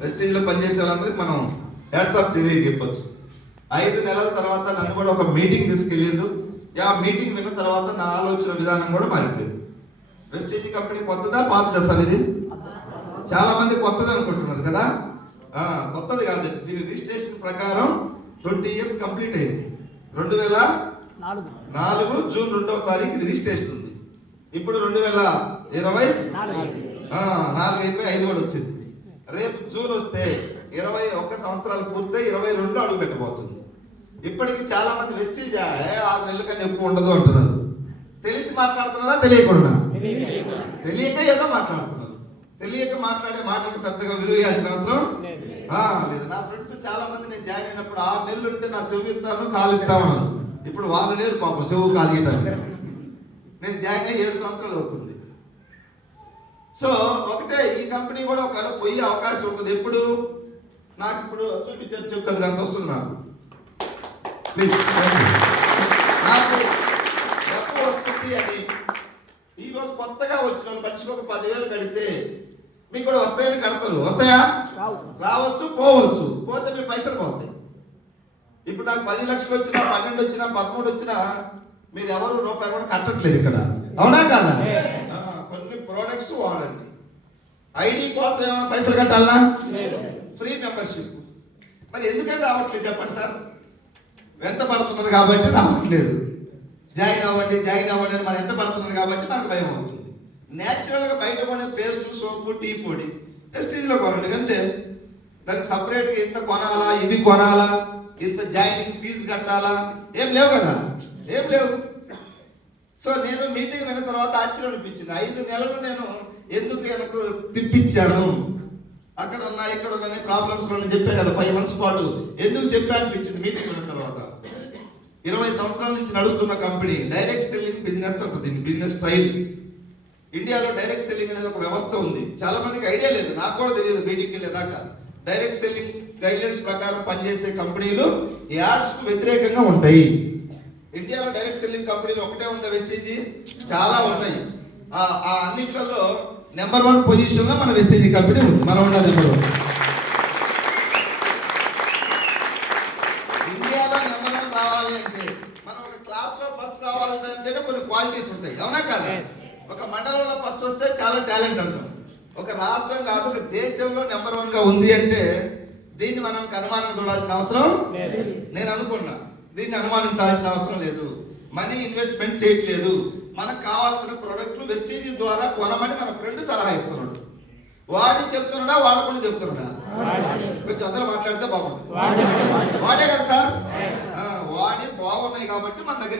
వెస్టేజ్లో పనిచేసే వాళ్ళందరికీ మనం హ్యాట్సాప్ తెలియజెప్పచ్చు. 5 నెలల తర్వాత నన్ను కూడా ఒక మీటింగ్ తీసుకెళ్ళిండ్రు. ఆ మీటింగ్ విన్న తర్వాత నా ఆలోచన విధానం కూడా మారిపోయింది. వెస్టేజ్ కంపెనీ కొత్తదా పాతదా సార్? ఇది చాలా మంది కొత్తది అనుకుంటున్నారు కదా. కొత్తది కాదు. దీని రిజిస్ట్రేషన్ ప్రకారం 20 years కంప్లీట్ అయింది. 2004 జూన్ 2వ తారీఖు ఇది రిజిస్ట్రేషన్ ఉంది. ఇప్పుడు 2024 అయిపోయి 5 కూడా వచ్చింది. రేపు జూన్ వస్తే 21 సంవత్సరాలు పూర్తి 22లో అడుగు పెట్టబోతుంది. ఇప్పటికి చాలా మంది వెస్టేజ్ 6 నెలల కన్నా ఎక్కువ ఉండదు అంటున్నారు. తెలిసి మాట్లాడుతున్నారా తెలియకుండా? తెలియక ఏదో మాట్లాడుతున్నారు. తెలియక మాట్లాడే మాటలకు పెద్దగా విలువ ఇవ్వాల్సిన అవసరం లేదు. నా ఫ్రెండ్స్ చాలా మంది నేను జాయిన్ అయినప్పుడు 6 నెలలు ఉంటే నా చెవు ఇస్తాను కాలు ఇస్తామన్నారు. ఇప్పుడు వాళ్ళు లేరు పాపం చెవు కాలు ఇవ్వడానికి. నేను జాయిన్ అయ్యి 7 సంవత్సరాలు అవుతుంది. సో ఒకటే, ఈ కంపెనీ కూడా ఒకవేళ పోయే అవకాశం ఉంటుంది. ఎప్పుడు నాకు ఇప్పుడు చూపించారు చెప్పు అంత వస్తుంది నాకు. ప్లీజ్ నాకు ఎప్పుడు వస్తుంది అని ఈరోజు కొత్తగా వచ్చిన మనిషికి ఒక 10,000 కడితే మీకు కూడా వస్తాయని కడతారు. వస్తాయా? రావచ్చు, పోవచ్చు. పోతే మీ పైసలు పోతాయి. ఇప్పుడు నాకు 10 లక్షలు వచ్చినా 12 వచ్చినా 13 వచ్చినా మీరు ఎవరు రూపాయి కూడా కట్టట్లేదు ఇక్కడ. అవునా కాదా? కొన్ని ప్రోడక్ట్స్ వాడండి. ఐడి కోసం ఏమైనా పైసలు కట్టాలా? Free membership. మరి ఎందుకని రావట్లేదు చెప్పండి సార్? వెంట పడుతున్నారు కాబట్టి రావట్లేదు. జాయిన్ అవ్వండి అని మనం వెంట పడుతున్నారు కాబట్టి మనకు భయం అవుతుంది. న్యాచురల్గా బయట కొనే పేస్ట్, సోపు, టీ పొడి వెస్టేజ్లో కొనండి అంతే. దానికి సపరేట్గా ఇంత కొనాలా, ఇవి కొనాలా, ఇంత జాయినింగ్ ఫీజు కట్టాలా, ఏం లేవు కదా, ఏం లేవు. సో నేను మీటింగ్ విన్న తర్వాత ఆశ్చర్యం అనిపించింది. 5 నెలలు నేను ఎందుకు వెనక్కు తిప్పించాను, అక్కడ ఉన్నా ఇక్కడ ఉన్నా ప్రాబ్లమ్స్ చెప్పే కదా 5 months పాటు ఎందుకు చెప్పా అనిపించింది మీటింగ్ విన్న తర్వాత. 20 సంవత్సరాల నుంచి నడుస్తున్న కంపెనీ డైరెక్ట్ సెల్లింగ్ బిజినెస్ ఉంటుంది. బిజినెస్ స్టైల్ ఇండియాలో డైరెక్ట్ సెల్లింగ్ అనేది ఒక వ్యవస్థ ఉంది. చాలా మందికి ఐడియా లేదు, నాకు కూడా తెలియదు మీటింగ్కి వెళ్ళేదాకా. డైరెక్ట్ సెల్లింగ్ గైడ్లైన్స్ ప్రకారం పనిచేసే కంపెనీలు యాడ్స్కు వ్యతిరేకంగా ఉంటాయి. ఇండియాలో డైరెక్ట్ సెల్లింగ్ కంపెనీలు ఒకటే ఉందా వెస్టేజ్? చాలా ఉన్నాయి. ఆ అన్నిట్లలో నెంబర్ 1 పొజిషన్లో మన వెస్టేజ్ కంపెనీ ఉంది. మనం ఉన్న నెంబర్ 1. ఇండియాలో నెంబర్ 1 రావాలి అంటే మనం ఒక క్లాస్లో ఫస్ట్ రావాలంటేనే కొన్ని క్వాలిటీస్ ఉంటాయి. అవునా కాదా? ఒక మండలంలో ఫస్ట్ వస్తే చాలా టాలెంట్ అంటాం. ఒక రాష్ట్రం కాదు, ఒక దేశంలో నెంబర్ 1గా ఉంది అంటే దీన్ని మనం అనుమానం చూడాల్సిన అవసరం నేను అనుకున్నా. దీన్ని అనుమానించాల్సిన అవసరం లేదు. మనీ ఇన్వెస్ట్మెంట్ చేయట్లేదు. మనకు కావాల్సిన ప్రోడక్ట్లు వెస్టేజ్ ద్వారా కొనమని మన ఫ్రెండ్ సలహా ఇస్తున్నాడు. వాడి చెప్తున్నాడా వాడకుండా చెప్తున్నాడా? కొంచెం అందరూ మాట్లాడితే బాగుంటుంది. వాడే కదా సార్? వాడి బాగున్నాయి కాబట్టి మన దగ్గర